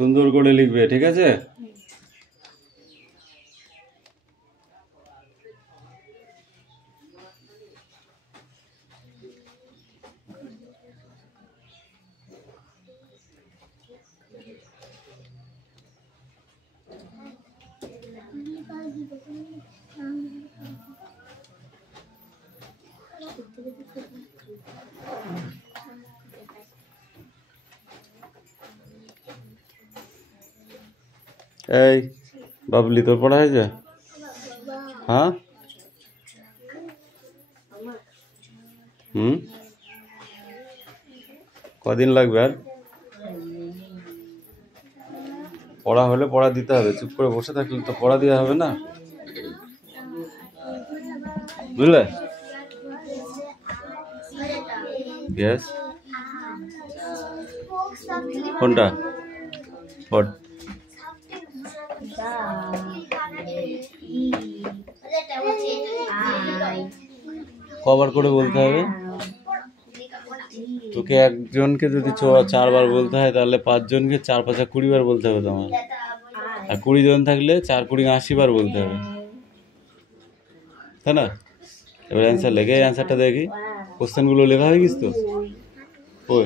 সুন্দর করে লিখবে, ঠিক আছে? এই বাবলি, তোর পড়া হয়েছে? হ্যাঁ। কদিন লাগবে আর? পড়া হলে পড়া দিতে হবে, চুপ করে বসে থাকলে তো পড়া দেওয়া হবে না, বুঝলে? ইয়েস। কোনটা? পড়। কবার করে বলতে হবে? তোকে একজনকে যদি 4 বার বলতে হয় তাহলে 5 জনকে 4 5 20 বার বলতে হবে তোমার। আর 20 জন থাকলে 4 20 80 বার বলতে হবে, তাই না? এবার অ্যান্সার লেগে, অ্যান্সারটা দেখি। কোশ্চেনগুলো লেখা হয়ে গেছে তো? ওই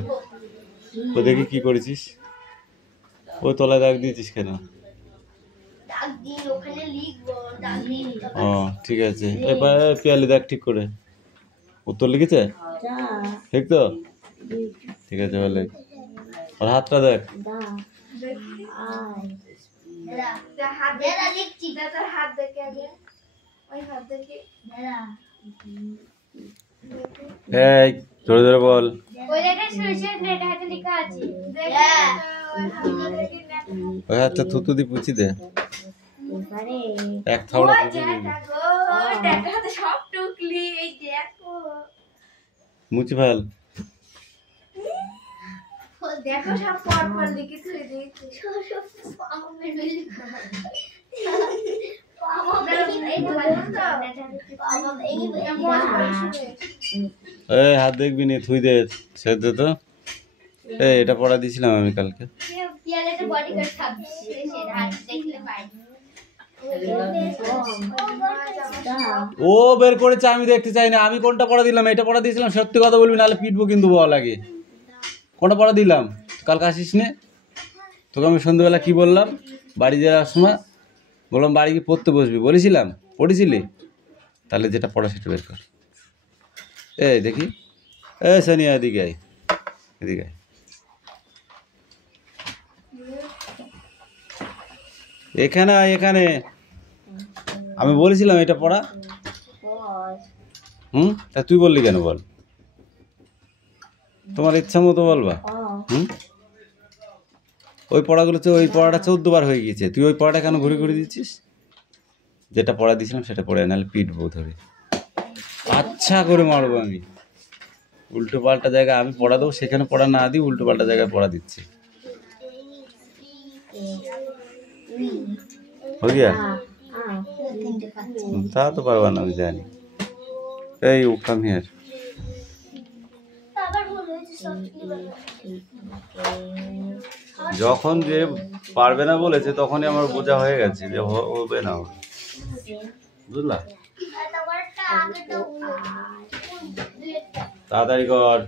ও দেখি কি করেছিস। ও তলায় দাগ দিয়েছিস কেন? ও ঠিক আছে। এবার পিয়ালি দেখ ঠিক করে, উত্তর লিখেছে ঠিক তো? ঠিক আছে বলে। আর হাতটা দেখ। এই জোরে জোরে বল। ওই হাতটা থুতু দি পুছি দে, এক থাওড়া পুছি দে। মুছি ফেল। দেখো সব পর পর লিখে ধরে দিয়েছে। এই হাত দেখবি নি, থুই দে, ছেড়ে দে তো। এই এটা পড়া দিয়েছিলাম আমি কালকে। ও বের করেছে, আমি দেখতে চাই না। আমি কোনটা পড়া দিলাম? এটা পড়া দিয়েছিলাম, সত্যি কথা বলবি নাহলে পিটবো কিন্তু বল আগে। কোনটা পড়া দিলাম? কালকে আসিস নে? তোকে আমি সন্ধ্যেবেলা কি বললাম? বাড়ি যাওয়ার সময় বললাম বাড়ি গিয়ে পড়তে বসবি, বলেছিলাম? পড়েছিলি? তাহলে যেটা পড়া সেটা বের কর। এই দেখি, এই সানিয়া এদিকে আয়, এদিকে আয়। এখানে আয়, এখানে। আমি বলেছিলাম এটা পড়া। তা তুই বললি কেন বল? তোমার ইচ্ছা মতো বলবা। ওই পড়াগুলো, ওই পড়াটা 14 বার হয়ে গিয়েছে, তুই ওই পড়াটা কেন ঘুরে ঘুরে দিচ্ছিস? যেটা পড়া দিয়েছিলাম সেটা পড়ে, নাহলে পিটবো ধরে, আচ্ছা করে মারবো আমি। উল্টো পাল্টা জায়গায় আমি পড়া দেবো, সেখানে পড়া না দিই, উল্টো পাল্টা জায়গায় পড়া দিচ্ছি। হইয়া তা তো পারবা না, আমি জানি। এই কাম হিয়ার। যখন যে পারবে না বলেছে তখনই আমার বোঝা হয়ে গেছে যে হবে না, বুঝলা? তাড়াতাড়ি কর।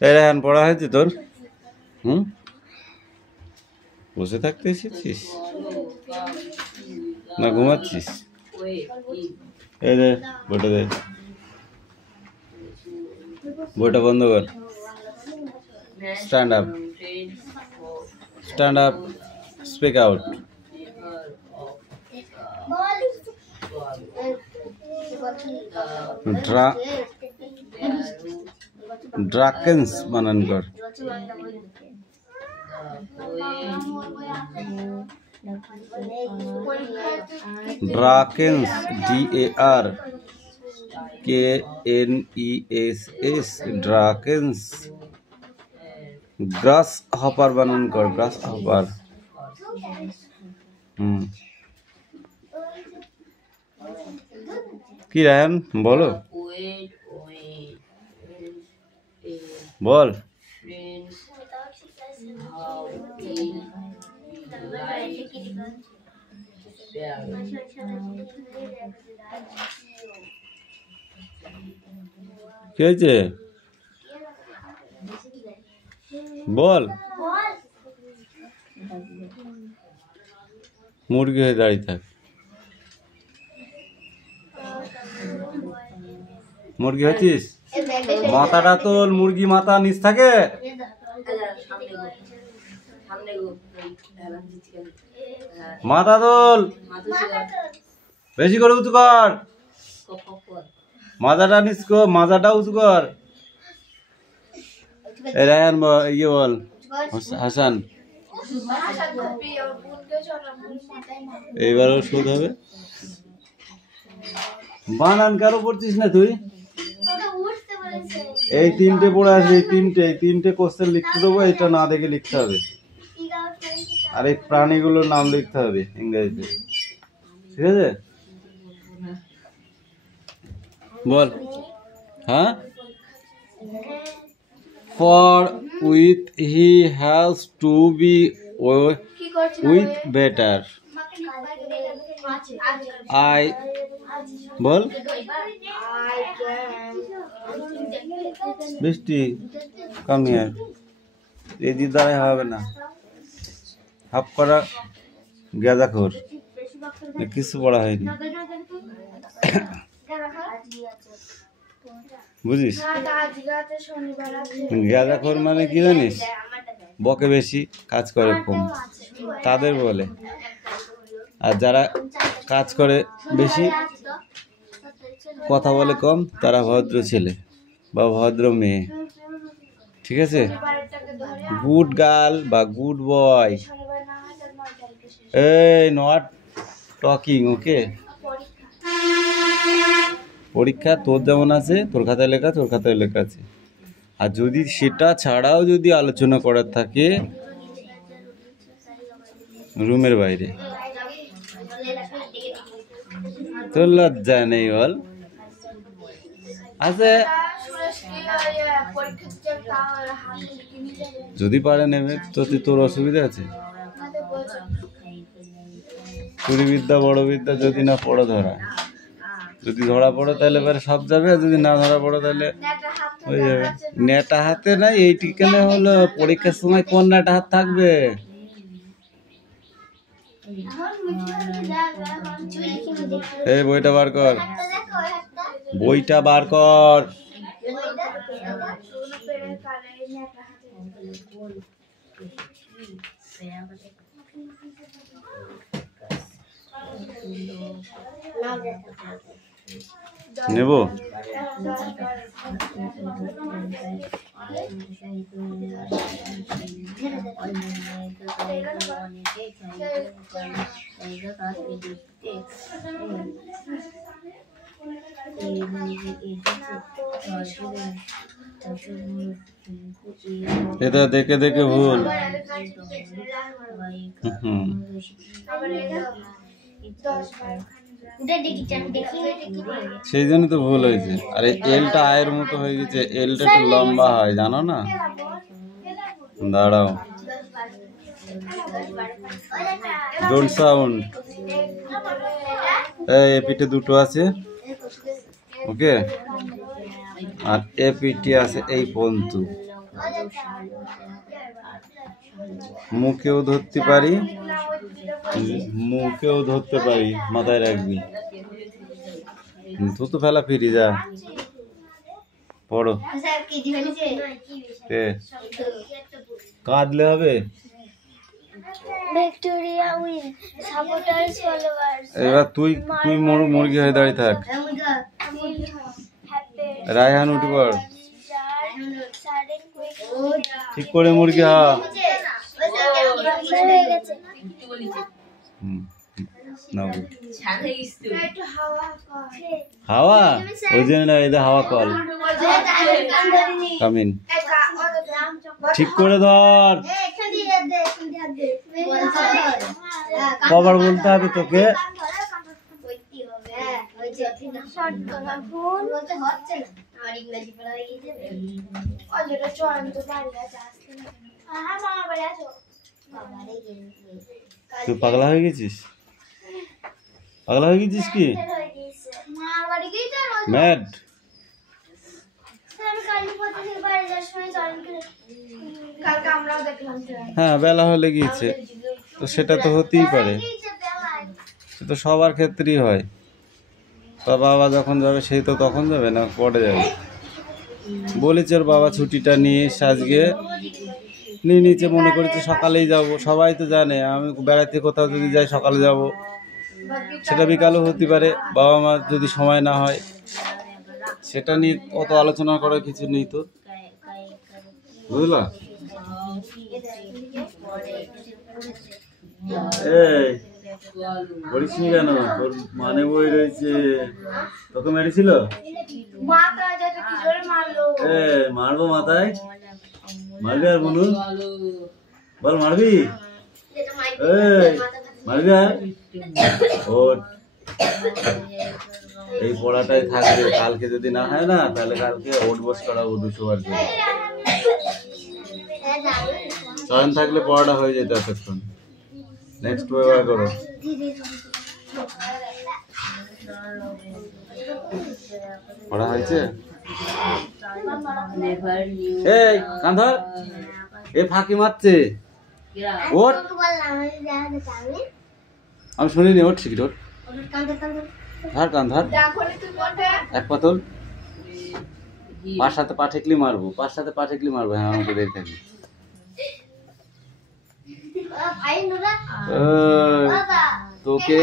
এই রেহান, পড়া হয়েছে তোর? বসে থাকতে এসেছিস না ঘুমাচ্ছিস? এই দে বইটা, দে বইটা বন্ধ কর। Stand up, stand up, speak out. ড্রাকেন্স বানান কর। ড্রাকেন্স, DARKNESS, ড্রাকেন্স। গ্রাস হপার বানান কর, গ্রাস হপার। কি রায়ন বলো? বল। কি হয়েছে বল। মুরগি হয়ে দাঁড়িয়ে থাক। মুরগি হচ্ছিস? মাথাটা তোল, মুরগি মাথা নিচ থাকে। মাথা তোল, বেশি করে উঁচু কর। মাথাটা নিচ কর, মাথাটা উঁচু কর। রায়ান ইয়ে বল, হাসান এইবার ওষুধ হবে। বানান কারো পড়ছিস না তুই? এই তিনটে পড়ে আসবে, এই তিনটে কোশ্চেন লিখতে দেবো, এটা না দেখে লিখতে হবে। আর এই প্রাণীগুলোর নাম লিখতে হবে ইংরেজিতে, ঠিক আছে? বল। হ্যাঁ, for with he has to be with better. I বল। বৃষ্টি কাম হিয়ার। এই যে দ্বারাই হবে না, হাফ করা গাঁজাখোর, কিছু পড়া হয়নি, বুঝিস? গাঁজাখোর মানে কি জানিস? বকে বেশি, কাজ করে কম, তাদের বলে। আর যারা কাজ করে বেশি, কথা বলে কম, তারা ভদ্র ছেলে বা ভদ্র মেয়ে, ঠিক আছে? গুড গার্ল বা গুড বয়, এই নট টকিং, ওকে? পরীক্ষা তোর যেমন আছে, তোর খাতায় লেখা, তোর খাতায় লেখা আছে। আর যদি সেটা ছাড়াও যদি আলোচনা করার থাকে, রুমের বাইরে। তোর লজ্জা নেই বল? আছে, যদি পারে নেবে তো তোর অসুবিধা আছে? চুরি বিদ্যা বড় বিদ্যা যদি না পড়ো ধরা, যদি ধরা পড়ো তাহলে এবারে সব যাবে, আর যদি না ধরা পড়ো তাহলে হয়ে যাবে। নেটা হাতে নাই, এই ঠিকানে হলো পরীক্ষার সময় কোন নেটা হাত থাকবে? এই বইটা বার কর, বইটা বার কর। নেব? এটা দেখে দেখে ভুল। সেই জন্য তো ভুল হয়েছে। আর এলটা আয়ের মতো হয়ে গেছে, এলটা একটু লম্বা হয়, জানো না? দাঁড়াও, ডোন্ট সাউন্ড। এই পিঠে দুটো আছে, ওকে? আর এ পিঠে আছে এই পন্তু। মুখেও ধরতে পারি, মুখেও ধরতে পারি, মাথায় রাখবি। তো ফেলা ফিরি যা পড়ো। কাঁদলে হবে? এবার তুই মুরগি হয়ে দাঁড়িয়ে থাক। রায়হান উঠে পড়, ঠিক করে মুরগি হা। হাওয়া ওই জন্য হাওয়া কল কামিন, ঠিক করে ধর। কবার বলতে হবে তোকে? তুই পাগলা হয়ে গেছিস? পাগলা হয়ে গেছিস কি? ম্যাড? হ্যাঁ, বেলা হলে গিয়েছে তো সেটা তো হতেই পারে, সে তো সবার ক্ষেত্রেই হয়। তা বাবা যখন যাবে সেই তো তখন যাবে না পরে যাবে। বলেছে ওর বাবা ছুটিটা নিয়ে আজকে নিয়ে নিচে, মনে করেছে সকালেই যাব। সবাই তো জানে আমি বেড়াতে কোথাও যদি যাই সকালে যাব, সেটা বিকালও হতে পারে। বাবা মা যদি সময় না হয়, সেটা নিয়ে অত আলোচনা করার কিছু নেই তো, বুঝলা? এই বলিস নি কেন? তোর মানে বই রয়েছে, তোকে মেরেছিল? মারবো মাথায়? মারবি আর বলুন, বল মারবি? মারবি আর ওর এই পড়াটাই থাকবে। কালকে যদি না হয় না, তাহলে কালকে ওট বস করাবো 200 বার করে। চয়ন থাকলে পড়াটা হয়ে যেত এতক্ষণ। নেক্সট ওয়েবার করো। পড়া হয়েছে? এই কান ধর, এ ফাঁকি মারছে। ওঠ, আমি শুনিনি। ওঠ শিখি, ওঠ, ধর কান ধর, এক পাতল। পাঁচ সাথে পা ঠেকলি মারবো, পাঁচ সাথে পা ঠেকলি মারবো। হ্যাঁ, আমাকে দেখে থাকি। তোকে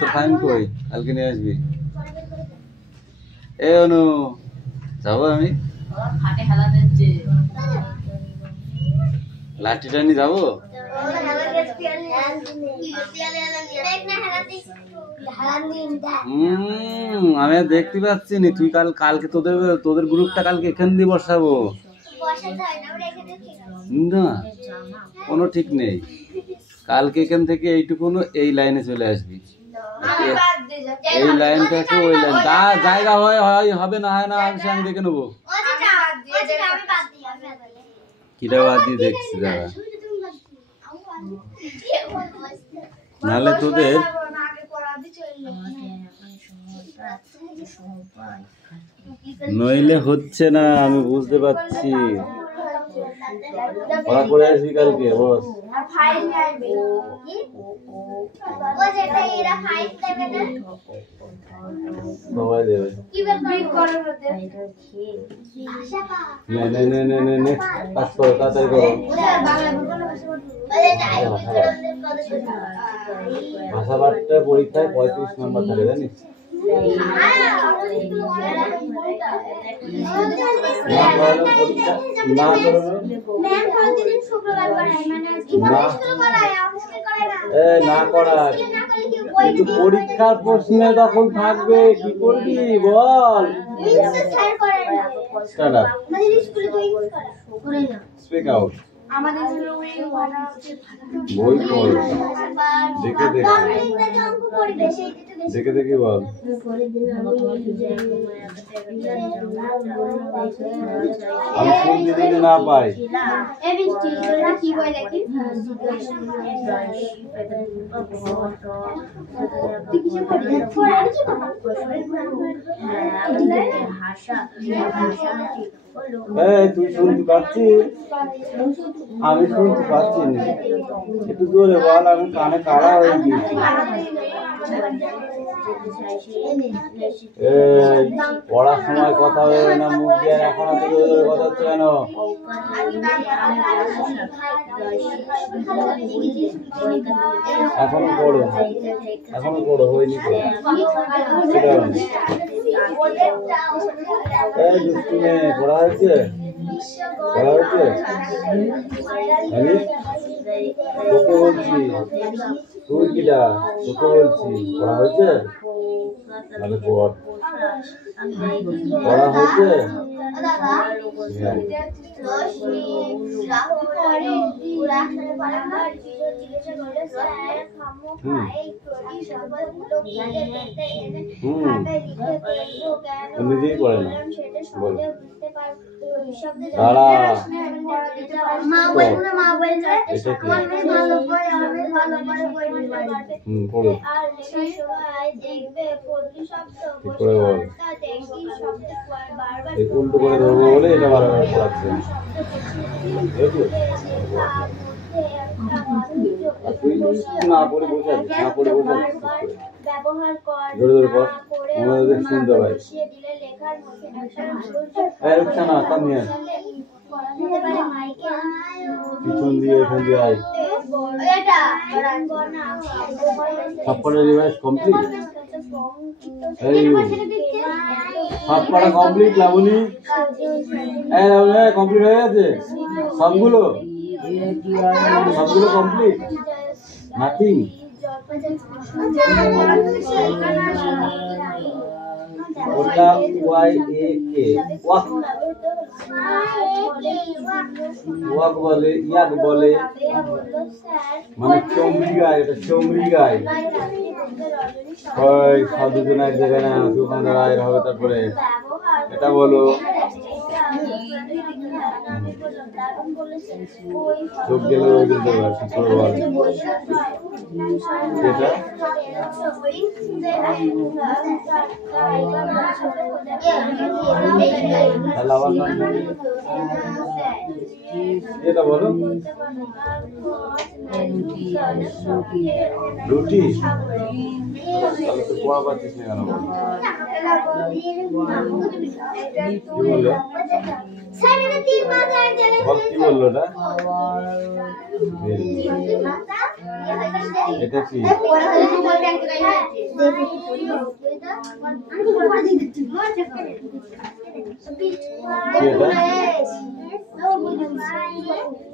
তো ফাইন কই? কালকে নিয়ে আসবি। এ অনু, যাবো আমি লাঠিটা নিয়ে যাবো। আমি দেখতে পাচ্ছি নি। তুই কালকে তোদের গ্রুপটা কালকে এখান দিয়ে বসাবো না, কোনো ঠিক নেই। কালকে এখান থেকে এইটুকুনো এই লাইনে চলে আসবি। এই লাইনটা আছে, ওই লাইন যা জায়গা হবে না হয় না আমি দেখে নেবো। কিটা বাদ দিয়ে দেখছি দাদা, নাহলে তোদের নইলে হচ্ছে না। আমি বুঝতে পারছি। পড়া করে আসবি কালকে বস। সবাই দেবে। নে কাজ করো, তাড়াতাড়ি করো। ভাষা পাঠটা পরীক্ষায় 35 নম্বর থাকে, জানিস? না করার কিন্তু পরীক্ষার প্রশ্নে তখন থাকবে, কি করবি বল? Speak out. বই পড়, দেখে দেখে বল। আমি শুনতে যদি না পাই, তুই শুনতে পাচ্ছিস? আমি শুনতে পাচ্ছি না। একটু জোরে বল, আমি কানে কাড়া হয়ে গিয়েছি। পড়ার সময় কথা হবে না, মুখ দিয়ে এখন এত জোরে কথা হচ্ছে কেন? এখনো পড়ো হয়নি তো। পড়া হয়েছে? তোকে বলছি, তুই কিটা? তোকে বলছি পড়া হয়েছে? তাহলে পড়া হয়েছে? নিজেই পড়ে না বল দাঁড়া পড়ো ঠিক করে বল উল্টো করে ধরবো বলে এটা বারবার পড়াচ্ছে না পড়ে বসে আছিস না পড়ে বসে আছিস ধরে ধরে পর আমাদের শুনতে পাই না কাম হিয়ার পিছন দিয়ে এখান দিয়ে আয় সব পড়া রিভাইজ কমপ্লিট এই সব পড়া কমপ্লিট লাবণী এই লাবণী কমপ্লিট হয়ে গেছে সবগুলো কমপ্লিট নাথিং ওটা Y A K walk walk বলে ইয়াক বলে মানে চমড়ি গায় এটা চমড়ি গায় ওই সব দুজন এক জায়গায় না দোকানদার আয়ের হবে তারপরে এটা বলো চোখ গেলে বলতে পারছি ঠিক করে বল এটা তাহলে আবার এটা বলো রুটি তাহলে তো পড়া পাচ্ছিস না কেন বল কি বললো কি বললো এটা কি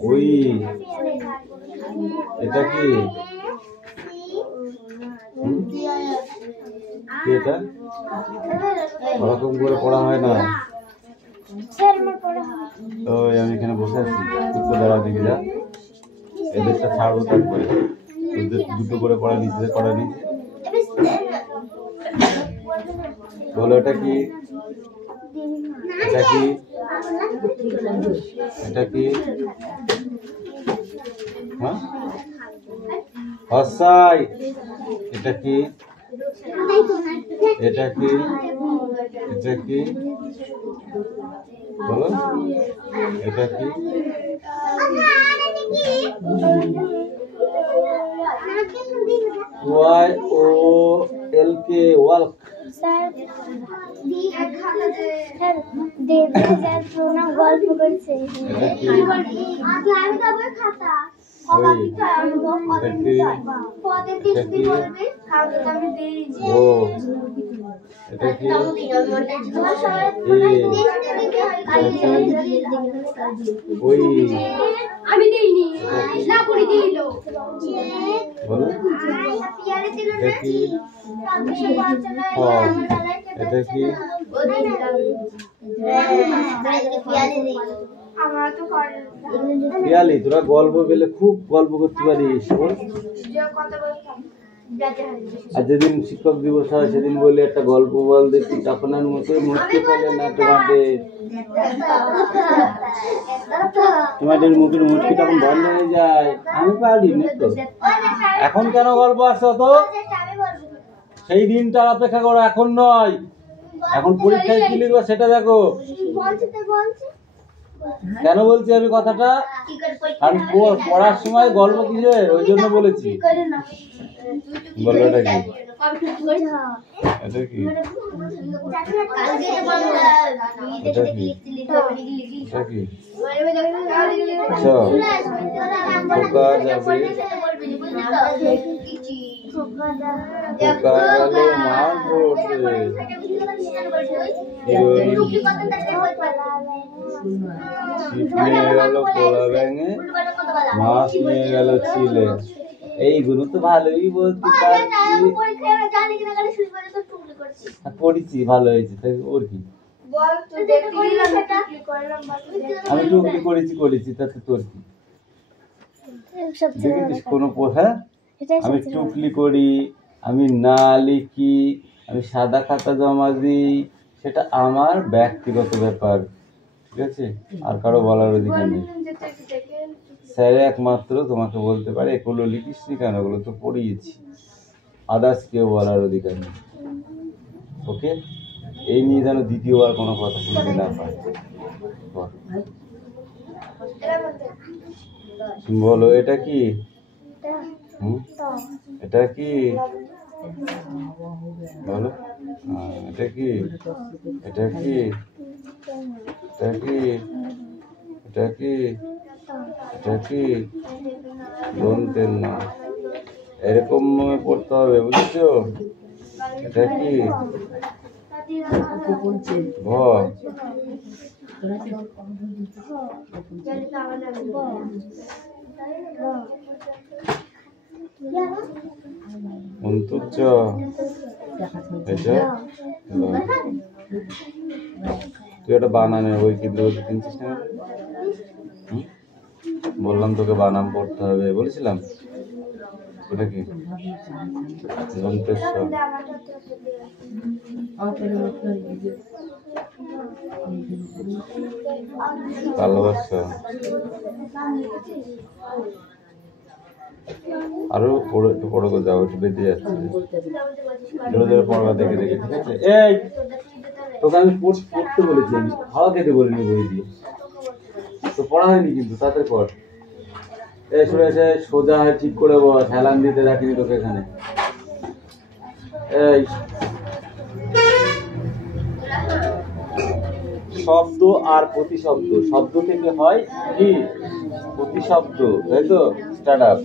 ওই এটা কি এটা ওরকম করে পড়া হয় না তো আমি এখানে বসে আছি দুটো দাঁড়া দিকে যা এদেরটা ছাড়বো তারপরে ওদের দুটো করে পড়া নিচে করা নিচে বলো এটা কি এটা কি এটা কি হ্যাঁ হসাই এটা কি এটা কি এটা কি বলো এটা কি ওয়াই ও এল কে ওয়াল্ক স্যার দেবে স্যার প্রোনা গল্প করছে আমি তো আবার খাতা ও এটা কি ওই আমি দেইনি না করে দিল বলো এটা কি এটা কি পিয়ালি তোরা গল্প পেলে খুব গল্প করতে পারিস আর যেদিন শিক্ষক দিবস হয় সেদিন বলে একটা গল্প বল দেখি তখনের মতো মুক্তি পেলে না তোমাদের মুখের মুক্তি তখন বন্ধ হয়ে যায় আমি পারি না তো এখন কেন গল্প আসছো তো সেই দিনটার অপেক্ষা করো এখন নয় এখন পরীক্ষায় কি লিখবো সেটা দেখো কেন বলছি আমি কথাটা কারণ পড়ার সময় গল্প কিসের ওই জন্য বলেছি গল্পটা কি এটা কি এটা কি এটা কি আচ্ছা খোকা যাবে খোকা গেল মাছ ধরতে নিয়ে গেল কোলা ব্যাঙে মাছ নিয়ে গেল ছিলে এইগুলো তো ভালোই বলতে পারছি পড়েছি ভালো হয়েছে তাই ওর কি আমি টুকলি করেছি তাতে তোর কি দেখিস কোনো হ্যাঁ আমি টুকলি করি আমি না লিখি, আমি সাদা খাতা জমা দিই, সেটা আমার ব্যক্তিগত ব্যাপার, ঠিক আছে? আর কারো বলার অধিকার নেই। স্যার একমাত্র তোমাকে বলতে পারে এগুলো লিখিস নি কেন, ওগুলো তো পড়িয়েছি, আদার্স কেউ বলার অধিকার নেই। ওকে, এই নিয়ে যেন দ্বিতীয়বার কোনো কথা শুনতে না পায়। বল। বলো, এটা কি? এটা কি? বলো, এটা কি? এটা কি? এটা কি? এটা কি? এটা কি? তেল না, এরকম পড়তে হবে, বুঝেছো? এটা কি? ভ। অন্তর্য। এটা তুই একটা বানানের বই কিন্তু কিনছিস না? বললাম তোকে বানাম পড়তে হবে, বলেছিলাম। ওটা কি? দন্তেশ্ব। ভালোবাসা। আরো পড়ে, একটু পড়ে যাও, একটু বেঁধে যাচ্ছে, ধরে ধরে পড়বা দেখে দেখে, ঠিক আছে? এই তোকে আমি পড়তে বলেছি, আমি হাওয়া খেতে বলিনি বই দিয়ে, তো পড়া হয়নি কিন্তু, তাতে পর এই শুনে এসে সোজা হয়ে ঠিক করে বস, হেলান দিতে রাখিনি তোকে এখানে। এই শব্দ আর প্রতিশব্দ, শব্দ থেকে হয় কি প্রতিশব্দ, তাই তো? Start up.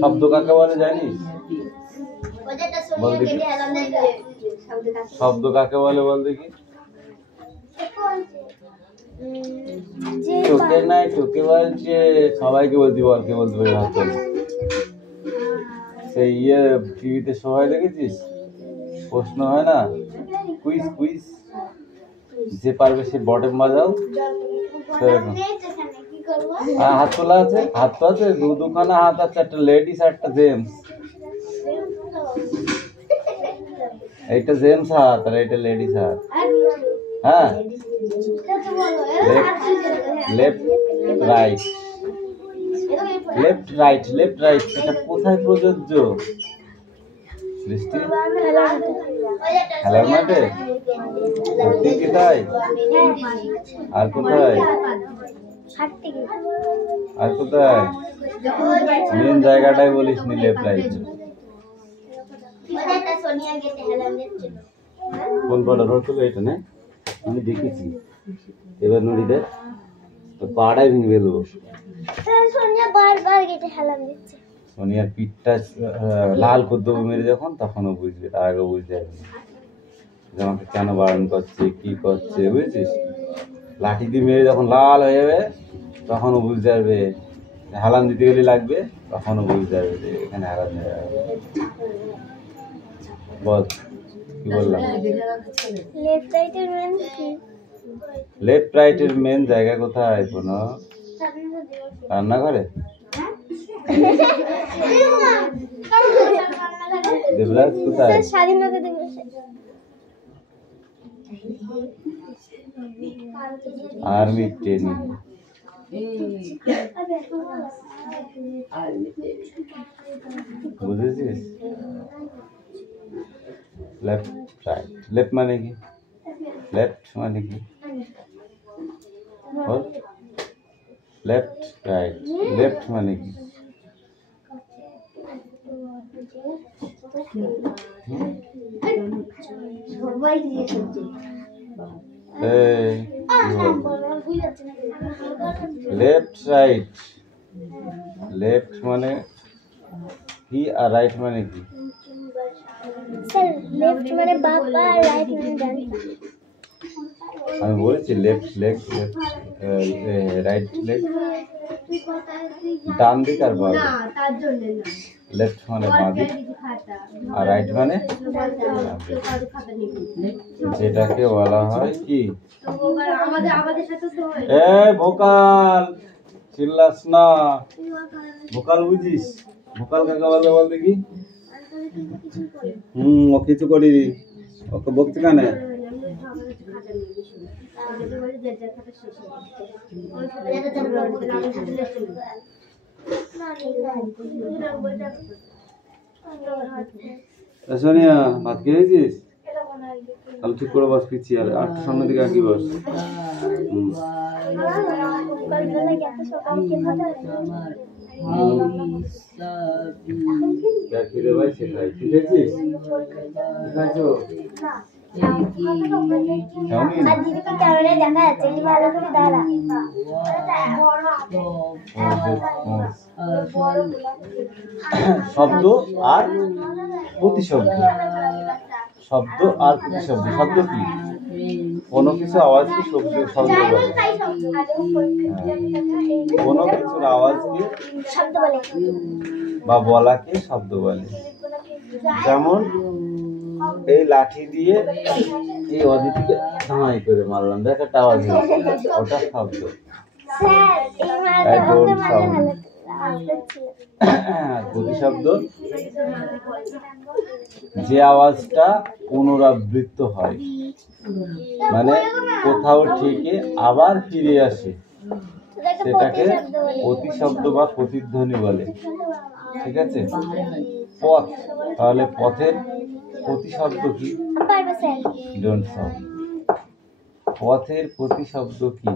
শব্দ কাকে বলে জানিস? বল দেখি, শব্দ কাকে বলে বল দেখি? তোকে নাই, তোকে বলছে, সবাইকে বলতে, বল কে বলতে পারি? ভাত সেই টিভিতে সবাই দেখেছিস, প্রশ্ন হয় না, কুইজ কুইজ, যে পারবে সে বটম বাজাও, সেরকম। হাত তোলা আছে, হাত তো আছে, দুখানা হাত আছে, একটা লেডিস আর একটা জেন্টস। এইটা জেন্টস হাত আর এইটা লেডিস হাত। হ্যাঁ, left right, left right, left right, এটা কোথায় প্রযোজ্য? সৃষ্টি খেলার মাঠে, কি তাই? আর কোথায়? আর কোথায়? মেন জায়গাটাই বলিস নি, লেফট রাইট। কোন পাটা ধরছিল? এটা না, আমি দেখেছি। এবার নদীতে তো পাড়ায় ভেঙে দেবো। সোনিয়ার পিঠটা লাল করে দেবো মেরে, যখন তখনও বুঝবে, তার আগে বুঝতে পারবে না যে আমাকে কেন বারণ করছে, কি করছে, বুঝেছিস? লাঠি দিয়ে মেরে যখন লাল হয়ে যাবে, তখনও বুঝতে পারবে। হেলান দিতে গেলে লাগবে, তখনও বুঝতে পারবে যে এখানে হেলান দেওয়া যাবে। বল, কি বললাম? লেফট রাইটের মেন জায়গা কোথায়? কোনো রান্নাঘরে? দেবরাজ কোথায়? স্বাধীনতা দিবসে। Army training. বুঝেছিস? লেফট রাইট, লেফট মানে কি? লেফট মানে কি? বল, লেফট রাইট, লেফট মানে কি? লেফট রাইট, লেফট মানে কি আর রাইট মানে কি? স্যার, লেফট মানে বাম পা আর রাইট মানে ডান পা। আমি বলেছি left leg, left right leg, ডান দিক আর বাম দিক। লেফট মানে বাঁ দিক আর রাইট মানে, যেটাকে বলা হয় কি? ভোকাল। চিল্লাস না, ভোকাল বুঝিস? ভোকাল কাকা বলবে বল দেখি। ও কিছু করিনি, ওকে বকছি কেন? সোনিয়া ভাত খেয়েছিস? তাহলে ঠিক করে বস পিছিয়ে, আর সামনের দিকে আঁকি বস। খিদে ভাই শেখাই, ঠিক আছে? খাইছো? শব্দ আর প্রতিশব্দ, শব্দ আর প্রতিশব্দ। শব্দ কি? কোনো কিছু আওয়াজকে শব্দ বলে, কোনো কিছুর আওয়াজকে বা বলাকে শব্দ বলে। যেমন এই লাঠি দিয়ে এই অদিতিকে ধামাই করে মারলাম, দেখ একটা আওয়াজ হয়েছে, ওটা শব্দ। প্রতিশব্দ যে আওয়াজটা পুনরাবৃত্ত হয়, মানে কোথাও থেকে আবার ফিরে আসে, সেটাকে প্রতিশব্দ বা প্রতিধ্বনি বলে। ঠিক আছে? পথ, তাহলে পথের প্রতিশব্দ কি? Don't sound. পথের প্রতিশব্দ কি?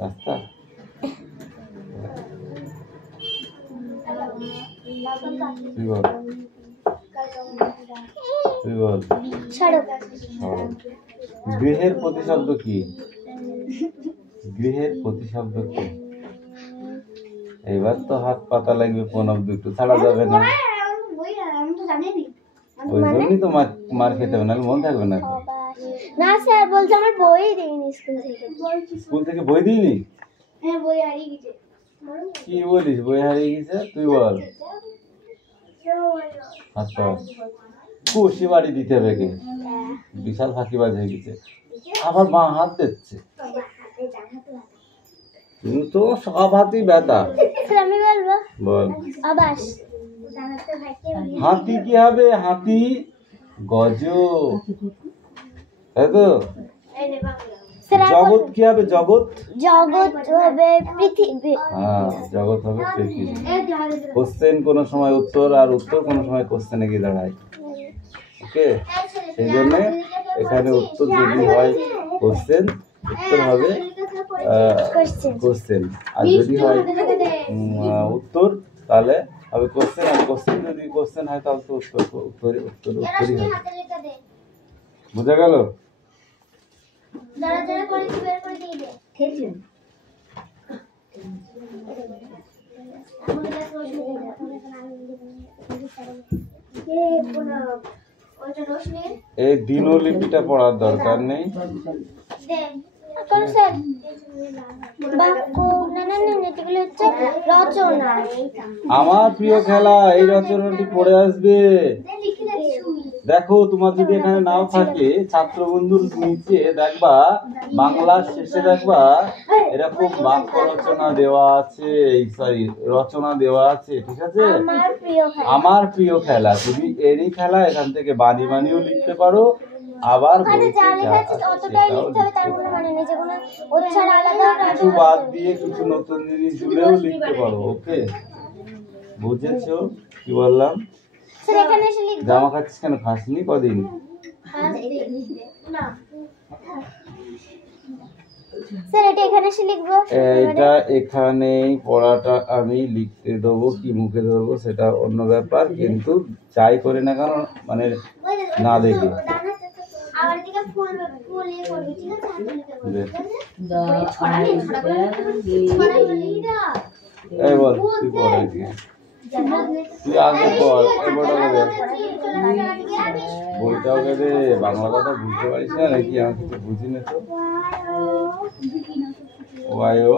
রাস্তা। তুই বল, তুই বল। গৃহের প্রতিশব্দ কি? গৃহের প্রতিশব্দ কি? এবার তো হাত পাতা লাগবে, প্রণব দুটো ছাড়া যাবে না। ওই জন্যই তো মার খেতে হবে, নাহলে মন থাকবে না। না স্যার বলছে আমার বই দিইনি স্কুল থেকে। স্কুল থেকে বই দিইনি? হ্যাঁ বই হারিয়ে গেছে। কি বলিস বই হারিয়ে গেছে? তুই বল। আচ্ছা খুশি বাড়ি দিতে হবে কে? বিশাল ফাঁকিবাজ হয়ে গেছে, আবার মা হাত দিচ্ছে, তো সব হাতই ব্যথা। আমি বলবো বল। আবাস। হাতি কি হবে? হাতি গজ, তাই তো? জগৎ কি হবে? জগৎ, জগৎ হবে পৃথিবী। হ্যাঁ, জগৎ হবে পৃথিবী। কোশ্চেন কোন সময় উত্তর, আর উত্তর কোন সময় কোশ্চেনে গিয়ে দাঁড়ায়। ওকে, সেই জন্য এখানে উত্তর যদি হয় কোশ্চেন, উত্তর হবে কোশ্চেন, আর যদি হয় উত্তর তাহলে হবে কোশ্চেন, আর কোশ্চেন যদি কোশ্চেন হয় তাহলে তো উত্তরই হবে। বুঝা গেল? এই দিনলিপিটা পড়ার দরকার নেই। আমার প্রিয় খেলা, এই রচনাটি পড়ে আসবে। দেখো, তোমার যদি এখানে নাও থাকে, ছাত্র বন্ধুর নিচে দেখবা, বাংলার শেষে দেখবা এরকম বাক্য রচনা দেওয়া আছে, রচনা দেওয়া আছে। ঠিক আছে? আমার প্রিয় খেলা, তুমি এরই খেলা, এখান থেকে বানি বানিও লিখতে পারো, আবার কিছু বাদ দিয়ে কিছু নতুন জিনিস জুড়েও লিখতে পারো। ওকে, বুঝেছো কি বললাম? জামা খাচ্ছিস কেন? খাসনি কদিন? এটা এখানেই পড়াটা আমি লিখতে দেবো, কি মুখে ধরবো সেটা অন্য ব্যাপার, কিন্তু যাই করি না কেন মানে না দেখে। এই বল, তুই পড়াই দিয়ে, তুই আগে পড়। বইটাও দে, বাংলা কথা বুঝতে পারিস না নাকি? আমি কিছু বুঝি না তো। ওয়াইও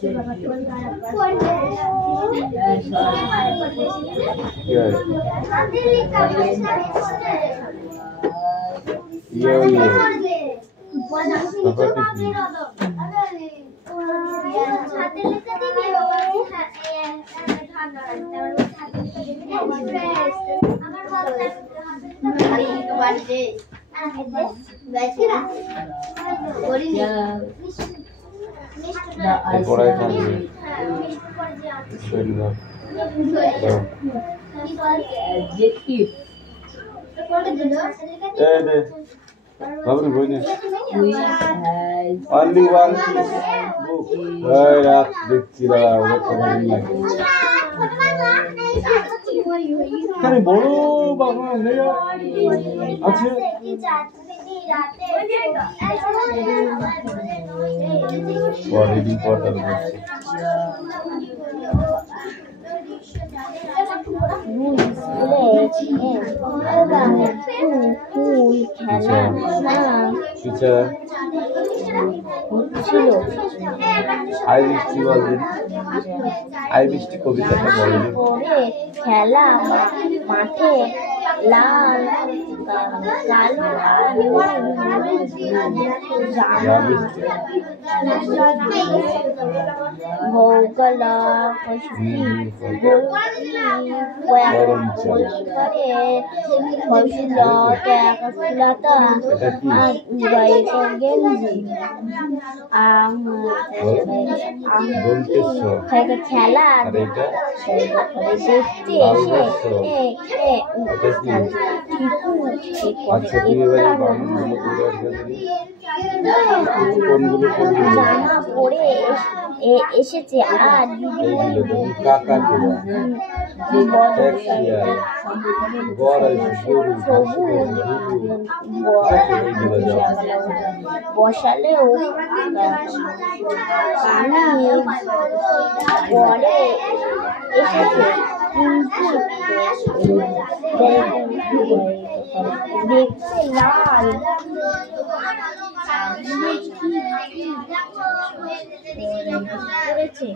কি হয়? ইয়ে ব্যাপারটা কি? পড়াই থাকবে বাবুর বই নে অনলি ওয়ান বুক রাত দেখছি দাঁড়া ওদের কথা এখানে বড় বাবা আছে রিডিং পড়তে বসছি টিচার আই বৃষ্টি বলবেন আই বৃষ্টি কবিতাটা বলবেন খেলা মাঠে লাল কালো ভৌগলা খেলা আচ্ছা কি জামা পরে এসেছে আর কাকা বসালেও আমি পরে এসেছে কিন্তু দেখতে লাল করেছে